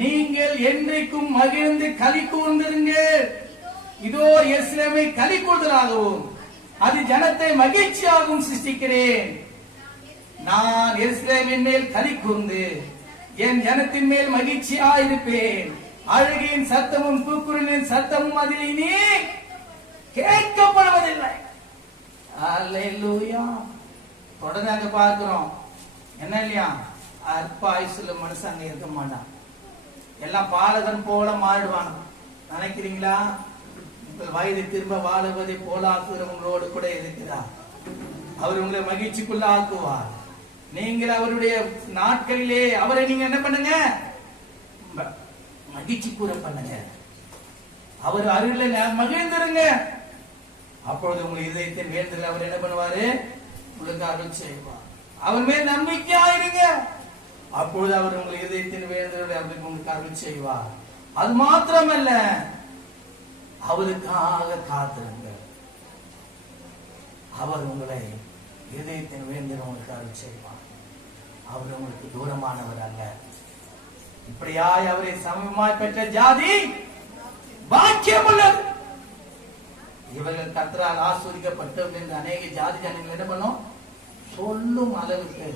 நீங்கள் என்றைக்கும் மகிழ்ந்து களி கூர்ந்திருங்க. இதோ எருசலேமை களி கூர்தலாகவும் அது ஜனத்தை மகிழ்ச்சியாகவும் சிருஷ்டிக்கிறேன். நான் எருசலேமின் மேல் களி கூர்ந்து என் ஜனத்தின் மேல் மகிழ்ச்சியா இருப்பேன். அழுகையின் சத்தமும் கூக்குரலின் சத்தமும் அதில் இனி கேட்கப்படுவதில்லை. அல்லேலூயா. தொடர்ந்து அங்க பார்க்கிறோம் என்ன இல்லையா, அற்ப ஆயுசுல மனுஷன் அங்க இருக்க மாட்டான். எல்லாம் பாலகன் போல மாறிடுவான். நினைக்கிறீங்களா? உங்கள் வயது திரும்ப வாழுவதை போல ஆக்குகிறவங்களோடு கூட இருக்கிறார். அவர் உங்களை மகிழ்ச்சிக்குள்ள ஆக்குவார். நீங்கள் அவருடைய நாட்களிலே அவரை நீங்க என்ன பண்ணுங்க, மகிழ்ச்சி கூற பண்ணுங்க. அவர் அருகில மகிழ்ந்துருங்க. அப்பொழுது உங்கள் இதயத்தின் வேண்டுதல் அவர் என்ன பண்ணுவாரு, உங்களுக்கு அருள் செய்வார். அவர் மேல் நம்பிக்கையா இருங்க. அப்பொழுது அவர் உங்கள் இதயத்தின் வேண்டுதல் உங்களுக்கு அருள் செய்வார். அது மாத்திரமல்ல, அவருக்காக காத்திருங்க. அவர் உங்களை இதயத்தின் வேண்டுதல் உங்களுக்கு அருள் செய்வார். அவர் உங்களுக்கு தூரமானவர் அல்ல. இப்படியாய் அவரை சமமாய் பெற்ற ஜாதி பாக்கியம் உள்ளது. இவர்கள் கர்த்தரால் ஆஸ்வதிக்கப்பட்டவர்கள் என்று அநேக ஜாதி ஜனங்கள் என்ன பண்ணும் சொல்லும் அளவுக்கு